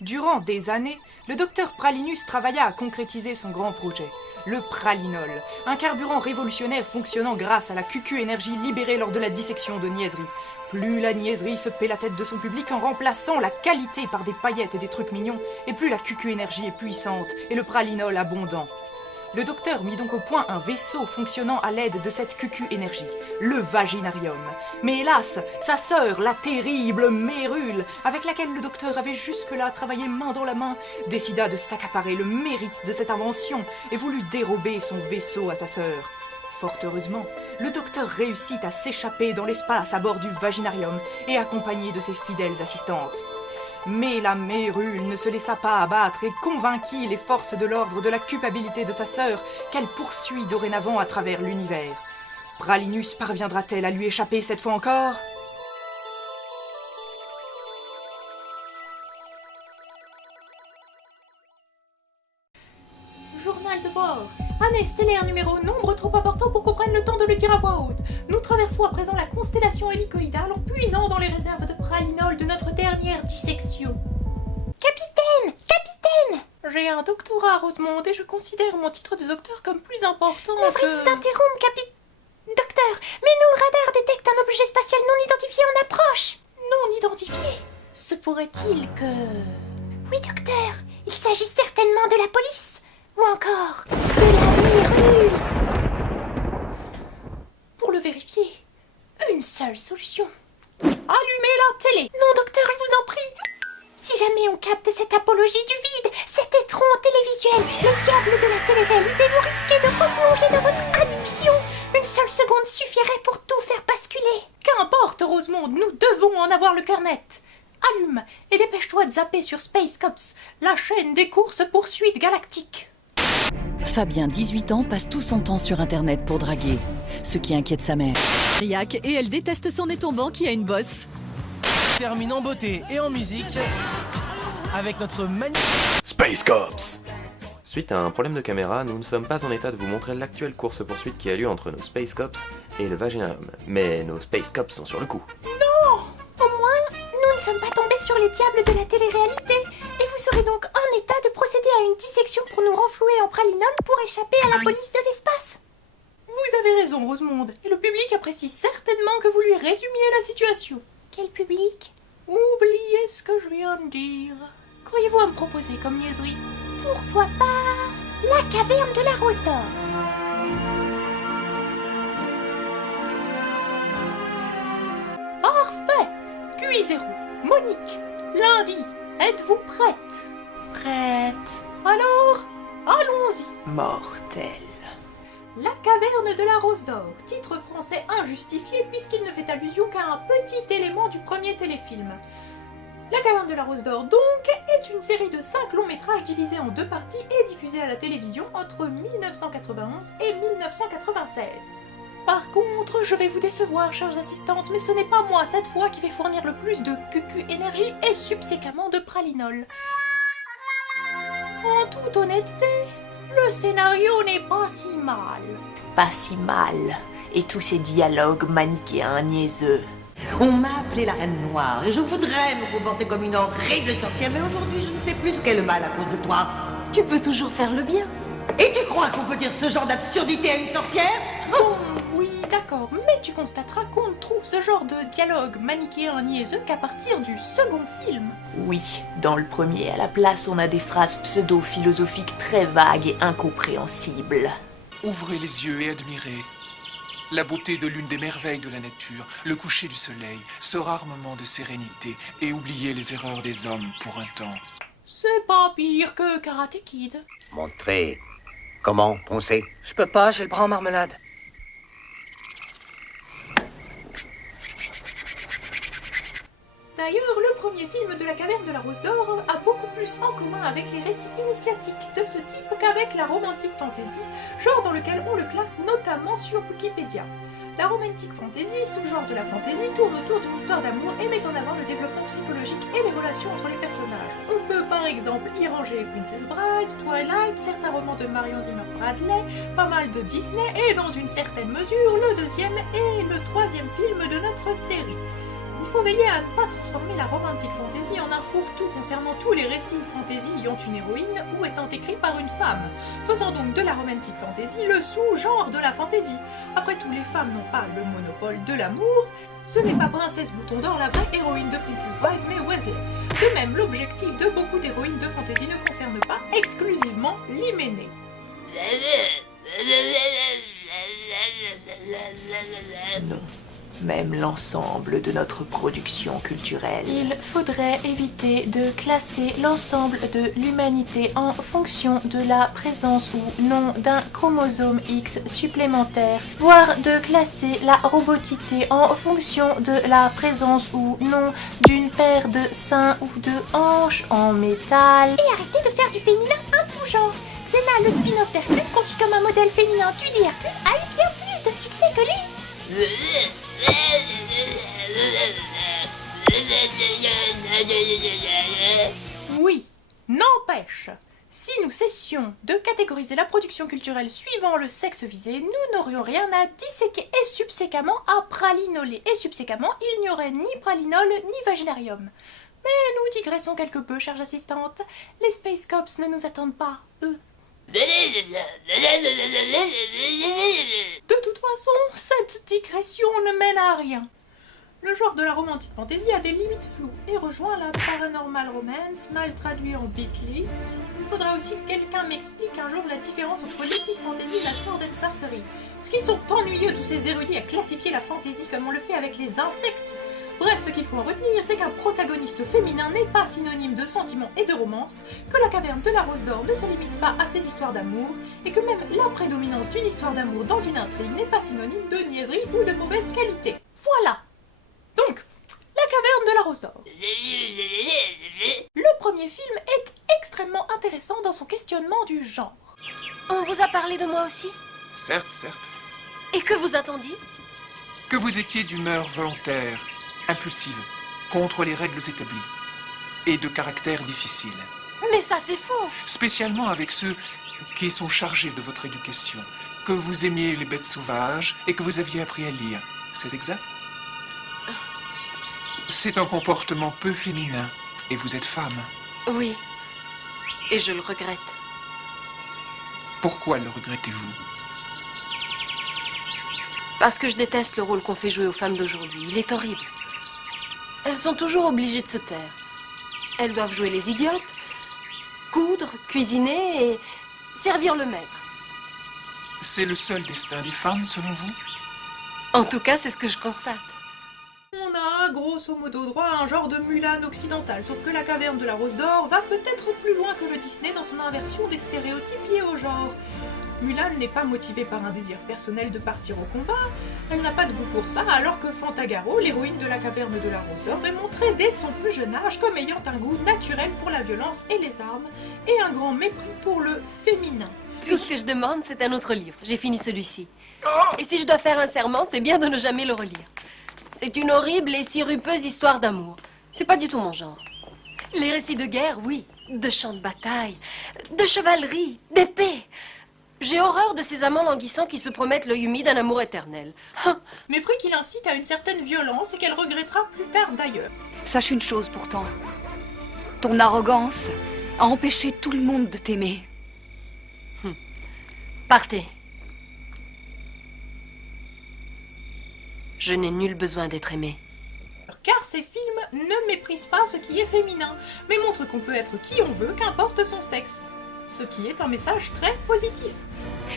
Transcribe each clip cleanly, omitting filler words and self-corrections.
Durant des années, le docteur Pralinus travailla à concrétiser son grand projet, le pralinol, un carburant révolutionnaire fonctionnant grâce à la QQ-énergie libérée lors de la dissection de niaiserie. Plus la niaiserie se paie la tête de son public en remplaçant la qualité par des paillettes et des trucs mignons, et plus la QQ-énergie est puissante et le pralinol abondant. Le docteur mit donc au point un vaisseau fonctionnant à l'aide de cette QQ-énergie, le vaginarium. Mais hélas, sa sœur, la terrible Mérule, avec laquelle le docteur avait jusque-là travaillé main dans la main, décida de s'accaparer le mérite de cette invention et voulut dérober son vaisseau à sa sœur. Fort heureusement, le docteur réussit à s'échapper dans l'espace à bord du vaginarium et accompagné de ses fidèles assistantes. Mais la Mérule ne se laissa pas abattre et convainquit les forces de l'ordre de la culpabilité de sa sœur qu'elle poursuit dorénavant à travers l'univers. Pralinus parviendra-t-elle à lui échapper cette fois encore ? Journal de bord. Année stellaire numéro nombre trop important pour qu'on prenne le temps de le dire à voix haute. Nous traversons à présent la constellation hélicoïdale en puisant dans les réserves de pralinol de notre dernière dissection. Capitaine! Capitaine! J'ai un doctorat, Rosemonde, et je considère mon titre de docteur comme plus important Navré de vous interrompre, Docteur, mais nos radars détectent un objet spatial non identifié en approche. Non identifié. Se pourrait-il que... Oui, docteur, il s'agit certainement de la police. Ou encore de la Mérule. Pour le vérifier, une seule solution. Allumez la télé. Non, docteur, je vous en prie. Si jamais on capte cette apologie du vide, cet étron télévisuel, le diable de la télé-réalité, vous risquez de replonger dans votre addiction. Une seule seconde suffirait pour tout faire basculer. Qu'importe, Rosemonde, nous devons en avoir le cœur net. Allume et dépêche-toi de zapper sur Space Cops, la chaîne des courses-poursuites galactiques. Fabien, 18 ans, passe tout son temps sur Internet pour draguer, ce qui inquiète sa mère. Riac, et elle déteste son nez tombant qui a une bosse. Termine en beauté et en musique avec notre magnifique Space Cops. Suite à un problème de caméra, nous ne sommes pas en état de vous montrer l'actuelle course-poursuite qui a lieu entre nos Space Cops et le Vaginarium. Mais nos Space Cops sont sur le coup. Non! Au moins, nous ne sommes pas tombés sur les diables de la télé-réalité. Et vous serez donc en état de procéder à une dissection pour nous renflouer en pralinol pour échapper à la police de l'espace. Vous avez raison, Rosemonde, et le public apprécie certainement que vous lui résumiez la situation. Quel public? Oubliez ce que je viens de dire. Qu'auriez-vous à me proposer comme niaiserie? Pourquoi pas la caverne de la Rose d'Or? Parfait! QI0, Monique, lundi, êtes-vous prête? Prête, Alors, allons-y! mortelle. La caverne de la Rose d'Or, titre français injustifié puisqu'il ne fait allusion qu'à un petit élément du premier téléfilm. La caverne de la Rose d'Or, donc, est une série de 5 longs métrages divisés en 2 parties et diffusés à la télévision entre 1991 et 1996. Par contre, je vais vous décevoir, chères assistantes, mais ce n'est pas moi cette fois qui vais fournir le plus de QQ énergie et subséquemment de pralinol. En toute honnêteté, le scénario n'est pas si mal. Pas si mal. Et tous ces dialogues manichéens niaiseux. On m'a appelée la Reine Noire et je voudrais me comporter comme une horrible sorcière, mais aujourd'hui je ne sais plus ce qu'est le mal à cause de toi. Tu peux toujours faire le bien. Et tu crois qu'on peut dire ce genre d'absurdité à une sorcière? Bon, oui, d'accord, mais tu constateras qu'on ne trouve ce genre de dialogue manichéen niaiseux qu'à partir du second film. Oui, dans le premier, à la place, on a des phrases pseudo-philosophiques très vagues et incompréhensibles. Ouvrez les yeux et admirez la beauté de l'une des merveilles de la nature, le coucher du soleil, ce rare moment de sérénité, et oubliez les erreurs des hommes pour un temps. C'est pas pire que Karate Kid. Montrez. Comment poncer? Je peux pas, j'ai le bras en marmelade. D'ailleurs, le premier film de la caverne de la Rose d'Or a beaucoup plus en commun avec les récits initiatiques de ce type qu'avec la romantic fantasy, genre dans lequel on le classe notamment sur Wikipédia. La romantic fantasy, sous-genre de la fantasy, tourne autour d'une histoire d'amour et met en avant le développement psychologique et les relations entre les personnages. On peut par exemple y ranger Princess Bride, Twilight, certains romans de Marion Zimmer Bradley, pas mal de Disney et dans une certaine mesure le deuxième et le troisième film de notre série. faut veiller à ne pas transformer la romantic fantasy en un fourre-tout concernant tous les récits fantasy ayant une héroïne ou étant écrits par une femme, faisant donc de la romantic fantasy le sous-genre de la fantasy. Après tout, les femmes n'ont pas le monopole de l'amour, ce n'est pas Princesse Bouton d'Or la vraie héroïne de Princess Bride, mais Wesley. De même, l'objectif de beaucoup d'héroïnes de fantasy ne concerne pas exclusivement l'hyménée. Non, même l'ensemble de notre production culturelle. Il faudrait éviter de classer l'ensemble de l'humanité en fonction de la présence ou non d'un chromosome X supplémentaire, voire de classer la robotité en fonction de la présence ou non d'une paire de seins ou de hanches en métal. Et arrêtez de faire du féminin un sous-genre. Xena, le spin-off d'Hercule, conçu comme un modèle féminin, tu dis Hercule, a eu bien plus de succès que lui. Oui, n'empêche, si nous cessions de catégoriser la production culturelle suivant le sexe visé, nous n'aurions rien à disséquer et subséquemment à pralinoler. Et subséquemment, il n'y aurait ni pralinol ni vaginarium. Mais nous digressons quelque peu, chères assistantes. Les Space Cops ne nous attendent pas, eux. De toute façon, cette digression ne mène à rien. Le genre de la romantic fantasy a des limites floues et rejoint la paranormal romance, mal traduit en beat lit. Il faudra aussi que quelqu'un m'explique un jour la différence entre l'epic fantasy et la sword and sorcery. Parce qu'ils sont ennuyeux tous ces érudits à classifier la fantasy comme on le fait avec les insectes. Bref, ce qu'il faut en retenir, c'est qu'un protagoniste féminin n'est pas synonyme de sentiment et de romance, que la caverne de la Rose d'Or ne se limite pas à ses histoires d'amour, et que même la prédominance d'une histoire d'amour dans une intrigue n'est pas synonyme de niaiserie ou de mauvaise qualité. Voilà. Donc, la caverne de la Rose d'Or. Le premier film est extrêmement intéressant dans son questionnement du genre. On vous a parlé de moi aussi? Certes, certes. Et que vous attendiez? Que vous étiez d'humeur volontaire, impulsive, contre les règles établies, et de caractère difficile. Mais ça, c'est faux. Spécialement avec ceux qui sont chargés de votre éducation, que vous aimiez les bêtes sauvages et que vous aviez appris à lire. C'est exact? C'est un comportement peu féminin, et vous êtes femme. Oui, et je le regrette. Pourquoi le regrettez-vous? Parce que je déteste le rôle qu'on fait jouer aux femmes d'aujourd'hui. Il est horrible. Elles sont toujours obligées de se taire. Elles doivent jouer les idiotes, coudre, cuisiner et servir le maître. C'est le seul destin des femmes, selon vous? En tout cas, c'est ce que je constate. On a grosso modo droit à un genre de Mulan occidental, sauf que la caverne de la Rose d'Or va peut-être plus loin que le Disney dans son inversion des stéréotypes liés au genre. Mulan n'est pas motivée par un désir personnel de partir au combat, elle n'a pas de goût pour ça, alors que Fantagaro, l'héroïne de la caverne de la Rose d'Or, est montrée dès son plus jeune âge comme ayant un goût naturel pour la violence et les armes, et un grand mépris pour le féminin. Tout ce que je demande, c'est un autre livre. J'ai fini celui-ci. Et si je dois faire un serment, c'est bien de ne jamais le relire. C'est une horrible et sirupeuse histoire d'amour. C'est pas du tout mon genre. Les récits de guerre, oui. De champs de bataille, de chevalerie, d'épée. J'ai horreur de ces amants languissants qui se promettent l'œil humide d'un amour éternel. Mépris qu'il incite à une certaine violence et qu'elle regrettera plus tard d'ailleurs. Sache une chose pourtant. Ton arrogance a empêché tout le monde de t'aimer. Partez. Je n'ai nul besoin d'être aimée. Car ces films ne méprisent pas ce qui est féminin, mais montrent qu'on peut être qui on veut, qu'importe son sexe. Ce qui est un message très positif.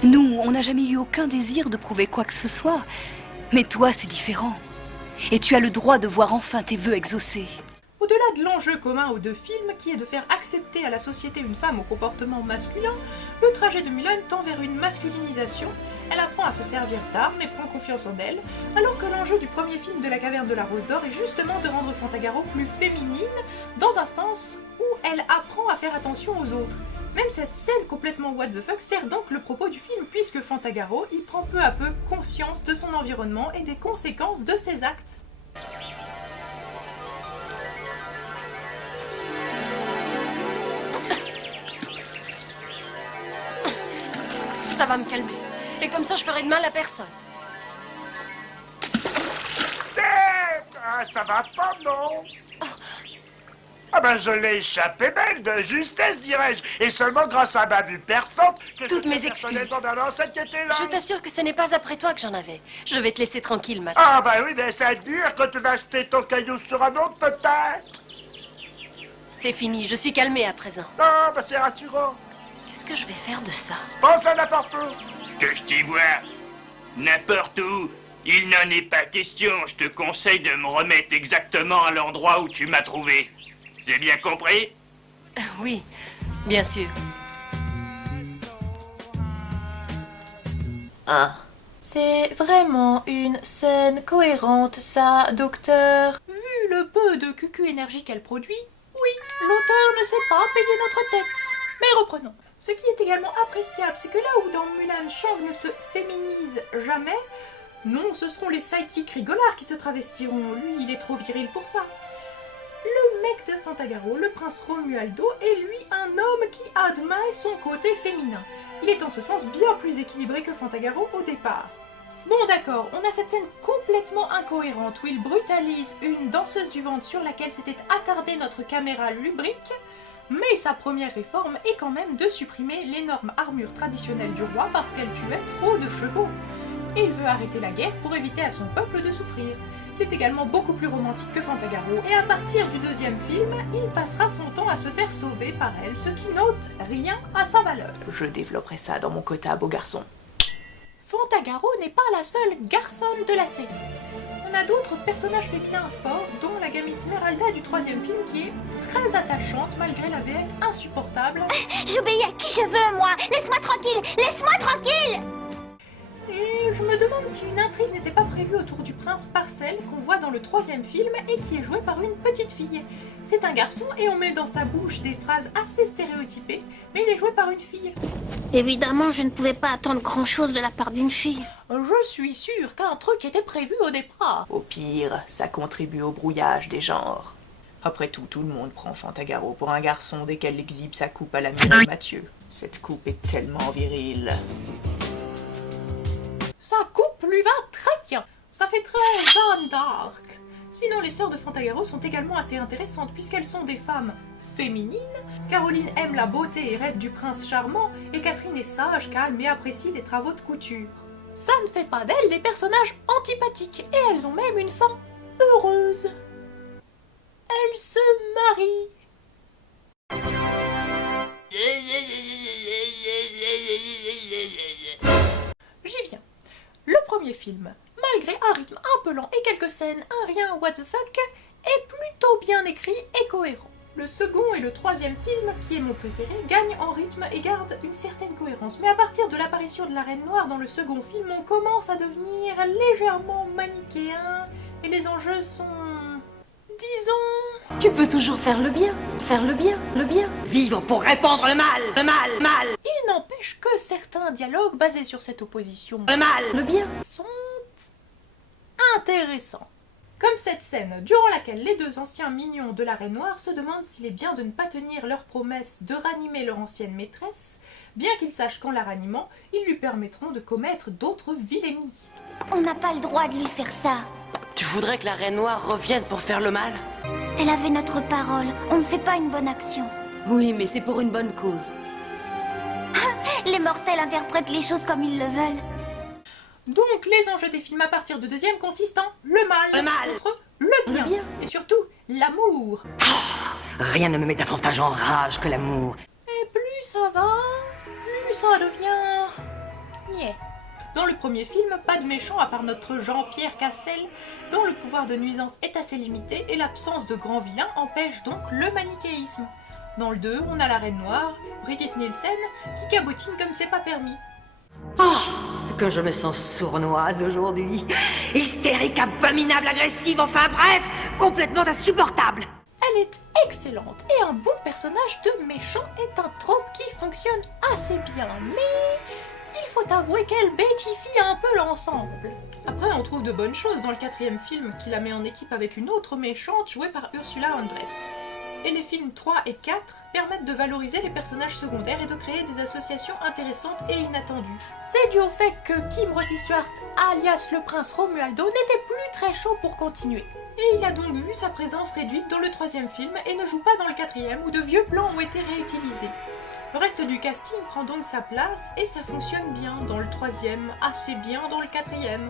Nous, on n'a jamais eu aucun désir de prouver quoi que ce soit. Mais toi, c'est différent. Et tu as le droit de voir enfin tes vœux exaucés. Au-delà de l'enjeu commun aux deux films, qui est de faire accepter à la société une femme au comportement masculin, le trajet de Mulan tend vers une masculinisation. Elle apprend à se servir d'armes et prend confiance en elle, alors que l'enjeu du premier film de la caverne de la Rose d'Or est justement de rendre Fantagaro plus féminine, dans un sens où elle apprend à faire attention aux autres. Même cette scène complètement what the fuck sert donc le propos du film, puisque Fantagaro y prend peu à peu conscience de son environnement et des conséquences de ses actes. Ça va me calmer. Et comme ça, je ferai de mal à personne. ça va pas, non? Ah ben je l'ai échappé belle, de justesse dirais-je, et seulement grâce à ma vue perçante que Toutes je mes t'ai persuadé excuses. dans la lancette qui était là. Je t'assure que ce n'est pas après toi que j'en avais. Je vais te laisser tranquille maintenant. Ah ben oui, mais c'est dur que tu vas acheter ton caillou sur un autre peut-être. C'est fini, je suis calmée à présent. Non, ben c'est rassurant. Qu'est-ce que je vais faire de ça? Pense à n'importe où. Que je t'y vois. N'importe où. Il n'en est pas question. Je te conseille de me remettre exactement à l'endroit où tu m'as trouvé. C'est bien compris? Oui, bien sûr. Ah. C'est vraiment une scène cohérente, ça, docteur. Vu le peu de cucu énergie qu'elle produit, oui, l'auteur ne sait pas payer notre tête. Mais reprenons. Ce qui est également appréciable, c'est que là où dans Mulan, Shang ne se féminise jamais, non, ce seront les sidekicks rigolards qui se travestiront. Lui, il est trop viril pour ça. Le mec de Fantagaro, le prince Romualdo, est lui un homme qui admet son côté féminin. Il est en ce sens bien plus équilibré que Fantagaro au départ. Bon d'accord, on a cette scène complètement incohérente où il brutalise une danseuse du ventre sur laquelle s'était attardée notre caméra lubrique, mais sa première réforme est quand même de supprimer l'énorme armure traditionnelle du roi parce qu'elle tuait trop de chevaux. Et il veut arrêter la guerre pour éviter à son peuple de souffrir. Il est également beaucoup plus romantique que Fantagaro, et à partir du deuxième film, il passera son temps à se faire sauver par elle, ce qui n'ôte rien à sa valeur. Je développerai ça dans mon quota beau garçon. Fantagaro n'est pas la seule garçonne de la série. On a d'autres personnages féminins forts, dont la gamine Smeralda du troisième film qui est très attachante malgré la VF insupportable. J'obéis à qui je veux, moi. Laisse-moi tranquille. Laisse-moi tranquille. Et je me demande si une intrigue n'était pas prévue autour du prince Parcel qu'on voit dans le troisième film et qui est joué par une petite fille. C'est un garçon et on met dans sa bouche des phrases assez stéréotypées, mais il est joué par une fille. Évidemment, je ne pouvais pas attendre grand-chose de la part d'une fille. Je suis sûre qu'un truc était prévu au départ. Au pire, ça contribue au brouillage des genres. Après tout, tout le monde prend Fantagaro pour un garçon dès qu'elle exhibe sa coupe à la Mireille Mathieu. Cette coupe est tellement virile. Sa coupe lui va très bien. Ça fait très Jeanne d'Arc. Sinon, les sœurs de Fantagaro sont également assez intéressantes puisqu'elles sont des femmes féminines. Caroline aime la beauté et rêve du prince charmant, et Catherine est sage, calme et apprécie les travaux de couture. Ça ne fait pas d'elles des personnages antipathiques, et elles ont même une fin heureuse. Elles se marient. J'y viens. Le premier film, malgré un rythme un peu lent et quelques scènes, un rien what the fuck, est plutôt bien écrit et cohérent. Le second et le troisième film, qui est mon préféré, gagnent en rythme et gardent une certaine cohérence. Mais à partir de l'apparition de la Reine Noire dans le second film, on commence à devenir légèrement manichéen et les enjeux sont... disons... Tu peux toujours faire le bien, faire le bien, le bien. Vivre pour répandre le mal, le mal, le mal. Il n'empêche que certains dialogues basés sur cette opposition... le mal, le bien. ...sont... intéressants. Comme cette scène, durant laquelle les deux anciens mignons de la Reine Noire se demandent s'il est bien de ne pas tenir leur promesse de ranimer leur ancienne maîtresse, bien qu'ils sachent qu'en la ranimant, ils lui permettront de commettre d'autres vilainies. On n'a pas le droit de lui faire ça. Tu voudrais que la Reine Noire revienne pour faire le mal? Elle avait notre parole. On ne fait pas une bonne action. Oui, mais c'est pour une bonne cause. Les mortels interprètent les choses comme ils le veulent. Donc, les enjeux des films à partir du deuxième consistent en le mal contre le bien. Et surtout, l'amour. Rien ne me met davantage en rage que l'amour. Et plus ça va, plus ça devient... niais. Dans le premier film, pas de méchant à part notre Jean-Pierre Cassel, dont le pouvoir de nuisance est assez limité et l'absence de grands vilains empêche donc le manichéisme. Dans le 2, on a la Reine Noire, Brigitte Nielsen, qui cabotine comme c'est pas permis. Oh, ce que je me sens sournoise aujourd'hui. Hystérique, abominable, agressive, enfin bref, complètement insupportable. Elle est excellente et un bon personnage de méchant est un trope qui fonctionne assez bien, mais il faut avouer qu'elle bêtifie un peu l'ensemble. Après, on trouve de bonnes choses dans le quatrième film qui la met en équipe avec une autre méchante jouée par Ursula Andress. Et les films 3 et 4 permettent de valoriser les personnages secondaires et de créer des associations intéressantes et inattendues. C'est dû au fait que Kim Rossi Stuart, alias le prince Romualdo, n'était plus très chaud pour continuer. Et il a donc vu sa présence réduite dans le 3e film et ne joue pas dans le 4e où de vieux plans ont été réutilisés. Le reste du casting prend donc sa place et ça fonctionne bien dans le 3e, assez bien dans le 4e.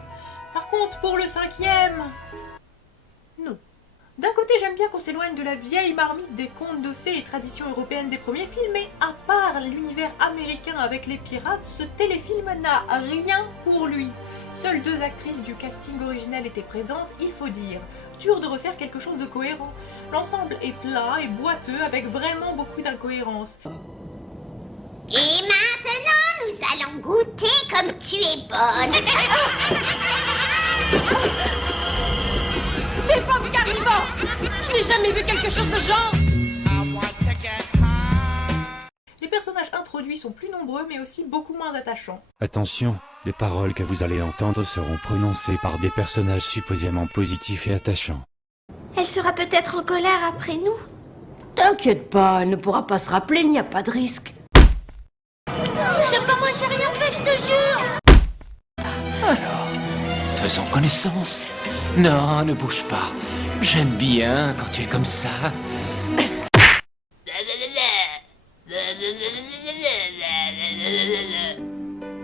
Par contre, pour le 5e... non. D'un côté, j'aime bien qu'on s'éloigne de la vieille marmite des contes de fées et traditions européennes des premiers films, mais à part l'univers américain avec les pirates, ce téléfilm n'a rien pour lui. Seules 2 actrices du casting original étaient présentes, il faut dire. Dur de refaire quelque chose de cohérent. L'ensemble est plat et boiteux avec vraiment beaucoup d'incohérences. Et maintenant, nous allons goûter comme tu es bonne. Des pommes carnivores! Je n'ai jamais vu quelque chose de genre! Les personnages introduits sont plus nombreux mais aussi beaucoup moins attachants. Attention, les paroles que vous allez entendre seront prononcées par des personnages supposément positifs et attachants. Elle sera peut-être en colère après nous. T'inquiète pas, elle ne pourra pas se rappeler, il n'y a pas de risque. C'est pas moi, j'ai rien fait, je te jure. Alors, faisons connaissance. Non, ne bouge pas. J'aime bien quand tu es comme ça.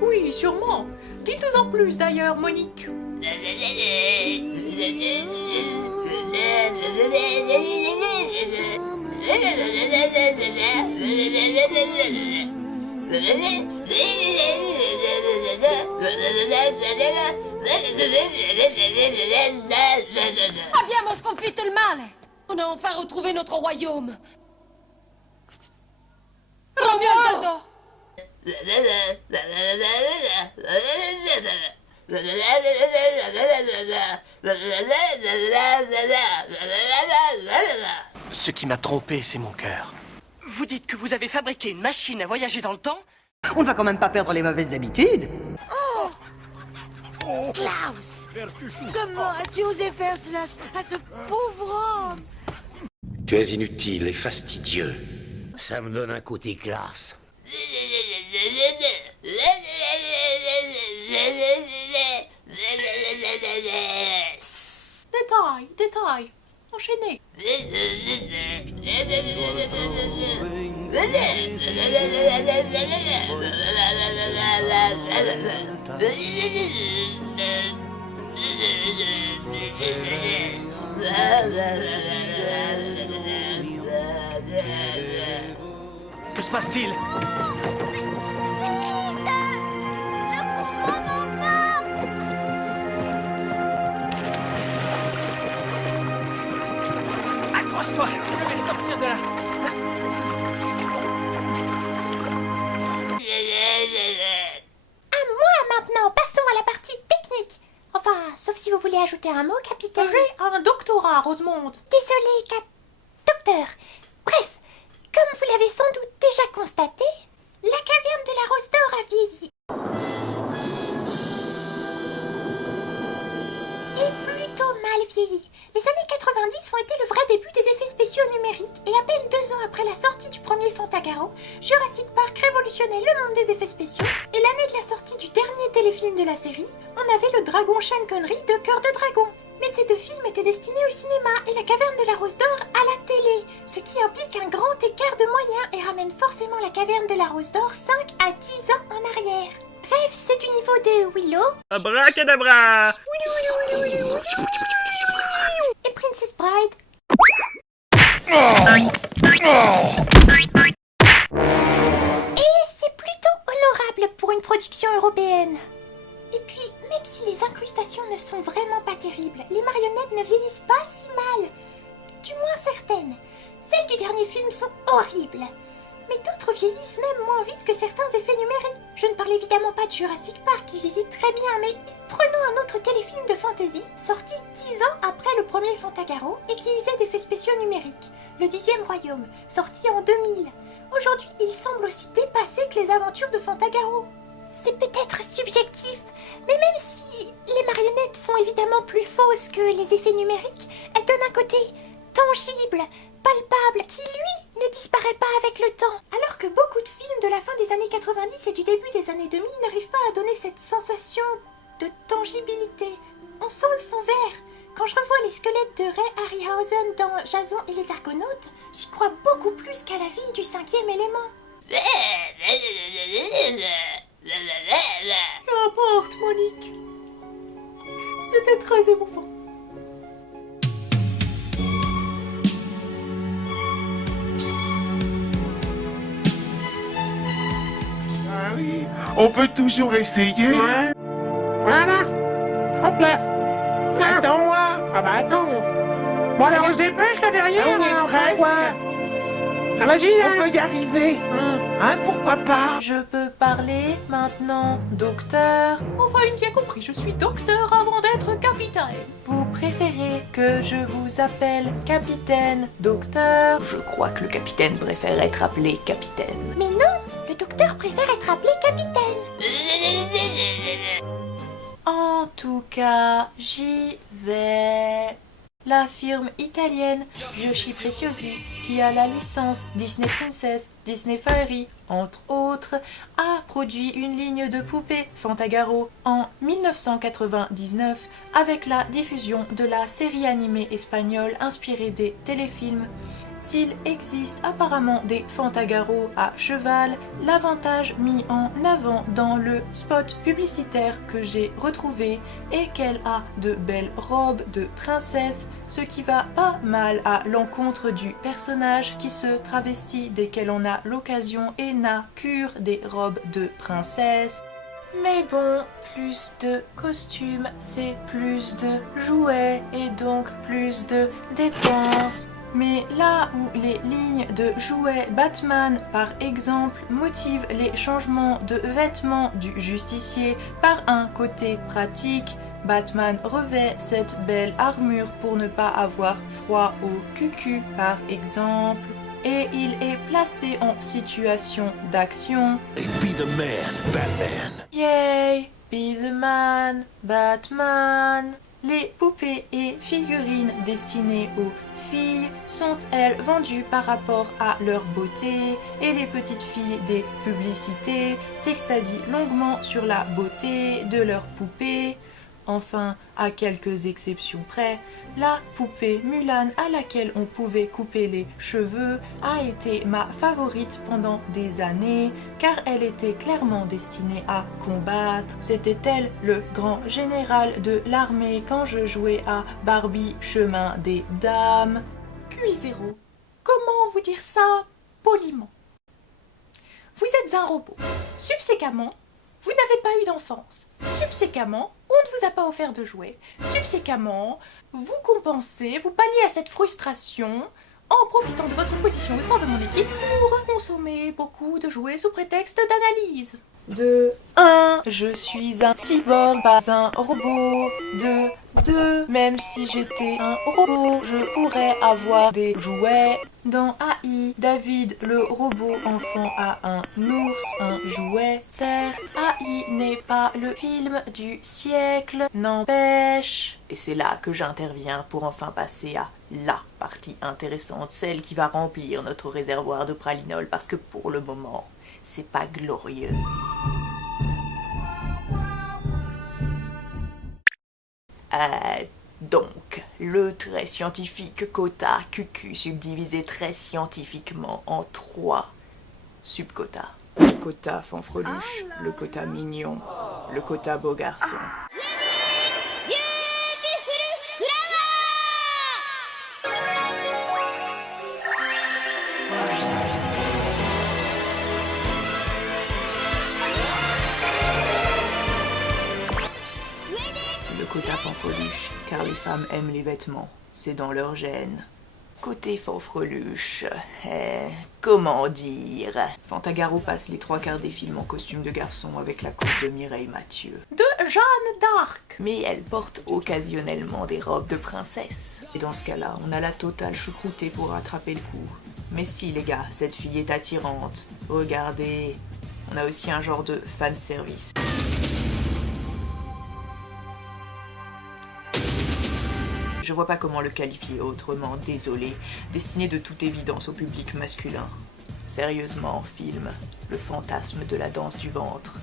Oui, sûrement. Dites-nous en plus d'ailleurs, Monique. Abbiamo sconfitto il male! On a enfin retrouvé notre royaume! Romeo et Dodo! Ce qui m'a trompé, c'est mon cœur. Vous dites que vous avez fabriqué une machine à voyager dans le temps? On ne va quand même pas perdre les mauvaises habitudes. Oh Klaus, comment as-tu osé faire cela à ce pauvre homme? Tu es inutile et fastidieux. Ça me donne un côté classe. Détail. Enchaînez. Que se passe-t-il? Accroche-toi, je vais te sortir de là. À moi maintenant, passons à la partie technique. Enfin, sauf si vous voulez ajouter un mot, capitaine. J'ai un doctorat, Rosemonde. Désolé, docteur. Bref, comme vous l'avez sans doute déjà constaté, la caverne de la Rose d'Or a vieilli. Et plutôt mal vieilli. Les années 90 ont été le vrai début des effets spéciaux numériques et à peine 2 ans après la sortie du premier Fantagaro, Jurassic Park révolutionnait le monde des effets spéciaux et l'année de la sortie du dernier téléfilm de la série, on avait le dragon Sean Connery de Cœur de Dragon. Mais ces 2 films étaient destinés au cinéma et la caverne de la Rose d'Or à la télé, ce qui implique un grand écart de moyens et ramène forcément la caverne de la Rose d'Or 5 à 10 ans en arrière. Bref, c'est du niveau de Willow. Abracadabra! Et Princess Bride. Et c'est plutôt honorable pour une production européenne. Et puis, même si les incrustations ne sont vraiment pas terribles, les marionnettes ne vieillissent pas si mal. Du moins certaines. Celles du dernier film sont horribles. Mais d'autres vieillissent même moins vite que certains effets numériques. Je ne parle évidemment pas de Jurassic Park qui vieillit très bien, mais prenons un autre téléfilm de fantasy sorti 10 ans après le premier Fantagaro et qui usait d'effets spéciaux numériques, Le 10e Royaume, sorti en 2000. Aujourd'hui, il semble aussi dépassé que les aventures de Fantagaro. C'est peut-être subjectif, mais même si les marionnettes font évidemment plus fausses que les effets numériques, elles donnent un côté tangible, palpable, qui lui ne disparaît pas avec le temps. Alors que beaucoup de films de la fin des années 90 et du début des années 2000 n'arrivent pas à donner cette sensation de tangibilité. On sent le fond vert, Quand je revois les squelettes de Ray Harryhausen dans Jason et les Argonautes, j'y crois beaucoup plus qu'à la ville du 5e élément. Qu'importe, Monique. C'était très émouvant. Ah oui, on peut toujours essayer. Ouais. Voilà. Hop là. Attends-moi. Ah bah attends. Bon alors on se dépêche là derrière. On y est presque. Ah vas-y là. On peut y arriver. Hein, pourquoi pas? Je peux parler maintenant, docteur? Enfin, une qui a compris, je suis docteur avant d'être capitaine. Vous préférez que je vous appelle capitaine, docteur? Je crois que le capitaine préfère être appelé capitaine. Mais non, le docteur préfère être appelé capitaine. En tout cas, j'y vais. La firme italienne Yoshi Preciosi, qui a la licence Disney Princess, Disney Fairy, entre autres, a produit une ligne de poupées Fantagaro en 1999 avec la diffusion de la série animée espagnole inspirée des téléfilms. S'il existe apparemment des Fantagaro à cheval, l'avantage mis en avant dans le spot publicitaire que j'ai retrouvé est qu'elle a de belles robes de princesse, ce qui va pas mal à l'encontre du personnage qui se travestit dès qu'elle en a l'occasion et n'a cure des robes de princesse. Mais bon, plus de costumes, c'est plus de jouets et donc plus de dépenses. Mais là où les lignes de jouets Batman, par exemple, motivent les changements de vêtements du justicier par un côté pratique, Batman revêt cette belle armure pour ne pas avoir froid au cucu, par exemple. Et il est placé en situation d'action. Be the man, Batman. Yay! Be the man, Batman. Les poupées et figurines destinées aux filles sont, elles, vendues par rapport à leur beauté, et les petites filles des publicités s'extasient longuement sur la beauté de leurs poupées. Enfin, à quelques exceptions près, la poupée Mulan à laquelle on pouvait couper les cheveux a été ma favorite pendant des années car elle était clairement destinée à combattre. C'était elle le grand général de l'armée quand je jouais à Barbie Chemin des Dames. Q0, comment vous dire ça poliment? Vous êtes un robot. Subséquemment, vous n'avez pas eu d'enfance. Subséquemment, on ne vous a pas offert de jouets. Subséquemment, vous compensez, vous palliez à cette frustration en profitant de votre position au sein de mon équipe pour consommer beaucoup de jouets sous prétexte d'analyse. De 1, je suis un cyborg, pas un robot. De 2, même si j'étais un robot, je pourrais avoir des jouets. Dans AI, David, le robot enfant, a un ours, un jouet. Certes, AI n'est pas le film du siècle, n'empêche. Et c'est là que j'interviens pour enfin passer à la partie intéressante, celle qui va remplir notre réservoir de pralinol, parce que pour le moment, c'est pas glorieux. Donc, le trait scientifique quota QQ subdivisé très scientifiquement en 3 subquotas. Le quota fanfreluche, le quota mignon, le quota beau garçon. Quota fanfreluche, car les femmes aiment les vêtements, c'est dans leur gène. Côté fanfreluche, comment dire? Fantagaro passe les 3/4 des films en costume de garçon avec la coupe de Mireille Mathieu. De Jeanne d'Arc. Mais elle porte occasionnellement des robes de princesse. Et dans ce cas-là, on a la totale choucroutée pour rattraper le coup. Mais si les gars, cette fille est attirante. Regardez, on a aussi un genre de fanservice. Je vois pas comment le qualifier autrement, désolé, destiné de toute évidence au public masculin. Sérieusement, film, le fantasme de la danse du ventre.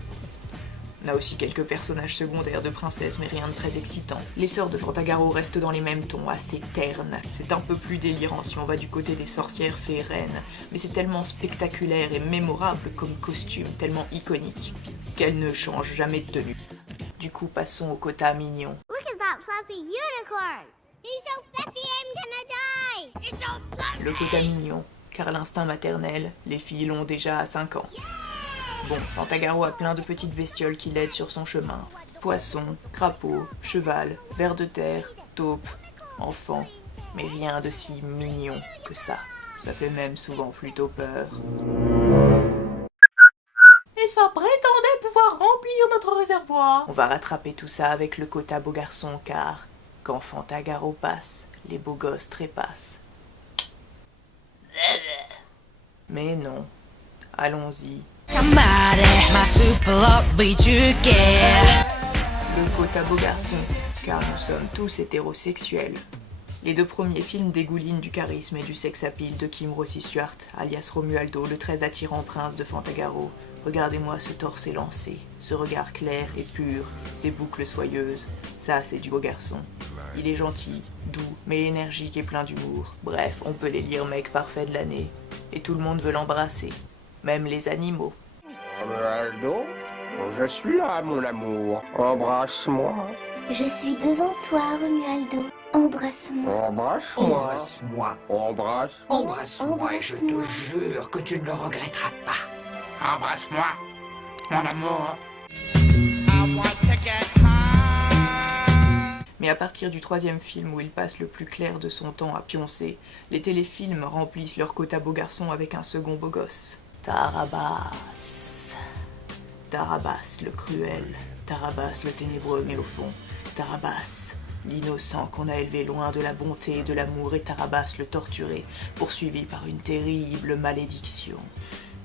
On a aussi quelques personnages secondaires de princesses, mais rien de très excitant. Les sœurs de Fantagaro restent dans les mêmes tons, assez ternes. C'est un peu plus délirant si on va du côté des sorcières, fées et reines, mais c'est tellement spectaculaire et mémorable comme costume, tellement iconique, qu'elle ne change jamais de tenue. Du coup, passons au quota mignon. Look at that fluffy unicorn! He's so fluffy I'm gonna die! It's so fluffy! Le quota mignon, car l'instinct maternel, les filles l'ont déjà à 5 ans. Bon, Fantagaro a plein de petites bestioles qui l'aident sur son chemin. Poissons, crapauds, cheval, vers de terre, taupe, enfants. Mais rien de si mignon que ça. Ça fait même souvent plutôt peur. Et ça prétendait pouvoir remplir notre réservoir. On va rattraper tout ça avec le quota beau garçon, car quand Fantagaro passe, les beaux gosses trépassent. Mais non. Allons-y. Le quota beau garçon, car nous sommes tous hétérosexuels. Les 2 premiers films dégoulinent du charisme et du sex-appeal de Kim Rossi Stuart, alias Romualdo, le très attirant prince de Fantagaro. Regardez-moi ce torse élancé, ce regard clair et pur, ces boucles soyeuses. Ça, c'est du beau garçon. Il est gentil, doux, mais énergique et plein d'humour. Bref, on peut l'élire mec parfait de l'année. Et tout le monde veut l'embrasser. Même les animaux. Romualdo, je suis là, mon amour. Embrasse-moi. Je suis devant toi, Romualdo. Embrasse-moi. Embrasse-moi. Embrasse-moi. Embrasse. Embrasse-moi et je te jure que tu ne le regretteras pas. Embrasse-moi, mon amour. Mais à partir du 3e film où il passe le plus clair de son temps à pioncer, les téléfilms remplissent leur quota beau garçon avec un second beau gosse. Tarabas. Tarabas le cruel, Tarabas le ténébreux mais au fond, Tarabas, l'innocent qu'on a élevé loin de la bonté et de l'amour, et Tarabas le torturé, poursuivi par une terrible malédiction.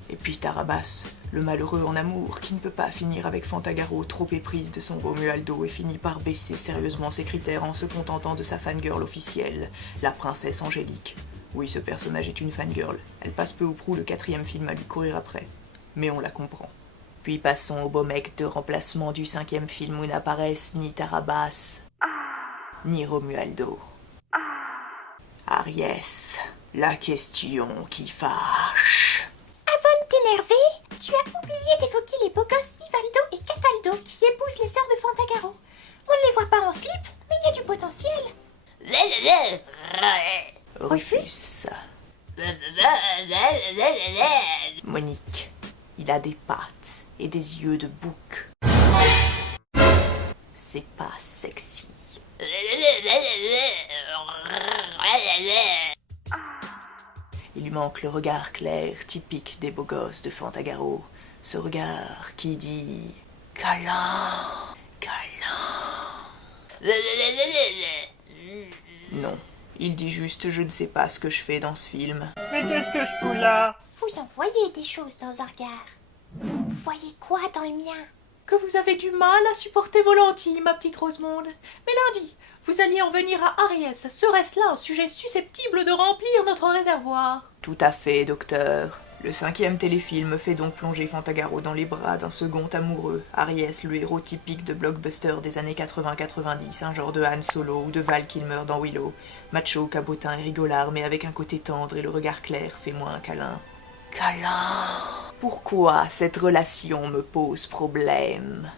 Et puis Tarabas, le malheureux en amour, qui ne peut pas finir avec Fantagaro, trop éprise de son Romualdo, et finit par baisser sérieusement ses critères en se contentant de sa fangirl officielle, la princesse Angélique. Oui, ce personnage est une fangirl. Elle passe peu ou prou le 4e film à lui courir après. Mais on la comprend. Puis passons au beau mec de remplacement du 5e film où n'apparaissent ni Tarabas, ni Romualdo. Ariès, la question qui fâche. Avant de t'énerver, tu as oublié d'évoquer les beaux gosses Ivaldo et Cataldo qui épousent les sœurs de Fantagaro. On ne les voit pas en slip, mais il y a du potentiel. Rufus. Monique, il a des pattes et des yeux de bouc. C'est pas sexy. Il lui manque le regard clair, typique des beaux gosses de Fantagaro. Ce regard qui dit câlin, câlin. Non, il dit juste je ne sais pas ce que je fais dans ce film. Mais qu'est-ce que je fous là? Vous en voyez des choses dans un regard. Vous voyez quoi dans le mien? Que vous avez du mal à supporter vos lentilles, ma petite Rosemonde. Mais lundi, vous alliez en venir à Ariès. Serait-ce là un sujet susceptible de remplir notre réservoir? Tout à fait, docteur. Le 5e téléfilm fait donc plonger Fantagaro dans les bras d'un second amoureux, Ariès, le héros typique de blockbuster des années 80-90, un genre de Han Solo ou de Val Kilmer dans Willow. Macho, cabotin et rigolard, mais avec un côté tendre et le regard clair, fais-moi un câlin. Câlin. Pourquoi cette relation me pose problème?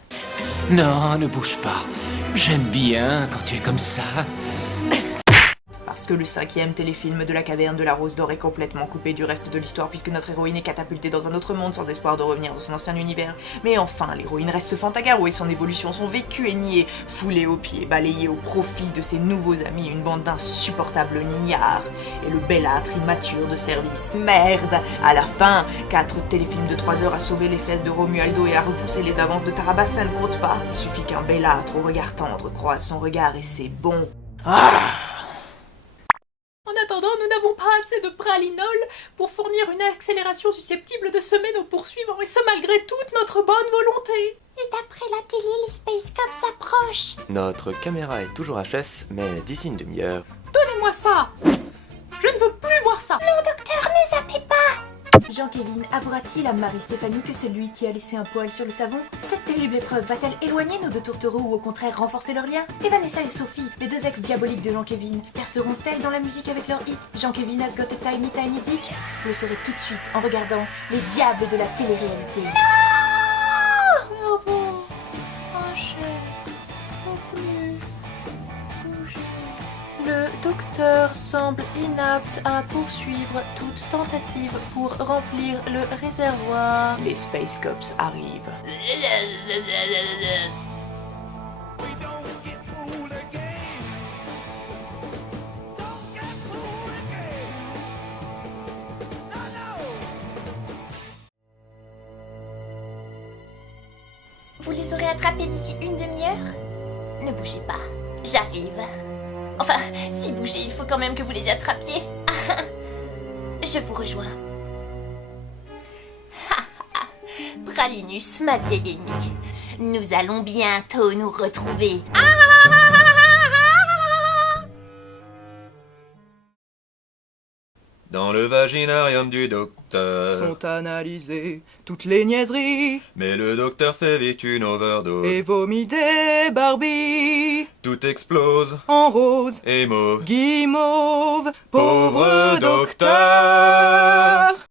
Non, ne bouge pas. J'aime bien quand tu es comme ça. Parce que le 5e téléfilm de la caverne de la Rose d'Or est complètement coupé du reste de l'histoire puisque notre héroïne est catapultée dans un autre monde sans espoir de revenir dans son ancien univers. Mais enfin, l'héroïne reste Fantagaro et son évolution, son vécu est nié, foulé aux pieds, balayé au profit de ses nouveaux amis, une bande d'insupportables niards et le belâtre immature de service. Merde! À la fin, 4 téléfilms de 3 heures à sauver les fesses de Romualdo et à repousser les avances de Tarabas, ça ne compte pas. Il suffit qu'un belâtre au regard tendre croise son regard et c'est bon. Ah! En attendant, nous n'avons pas assez de pralinol pour fournir une accélération susceptible de semer nos poursuivants, et ce malgré toute notre bonne volonté. Et d'après la télé, les Space Cops s'approchent. Notre caméra est toujours HS, mais d'ici une demi-heure... Donnez-moi ça! Je ne veux plus voir ça! Non, docteur, ne zappez pas! Jean-Kévin avouera-t-il à Marie-Stéphanie que c'est lui qui a laissé un poil sur le savon? Cette terrible épreuve va-t-elle éloigner nos deux tourtereaux ou au contraire renforcer leur lien? Et Vanessa et Sophie, les deux ex diaboliques de Jean-Kévin, perceront-elles dans la musique avec leur hit Jean-Kévin has got a tiny tiny dick? Vous le saurez tout de suite en regardant Les Diables de la télé-réalité. Cerveau, HS, non plus bouger. Le docteur semble inapte à poursuivre toute tentative pour remplir le réservoir. Les Space Cops arrivent. Vous les aurez attrapés d'ici une demi-heure? Ne bougez pas, j'arrive. Enfin, si bougez, il faut quand même que vous les attrapiez. Je vous rejoins. Pralinus, ma vieille ennemie. Nous allons bientôt nous retrouver. Dans le vaginarium du docteur Sont analysées toutes les niaiseries. Mais le docteur fait vite une overdose. Et vomit des Barbie. Tout explose En rose et mauve. guimauve. Pauvre docteur.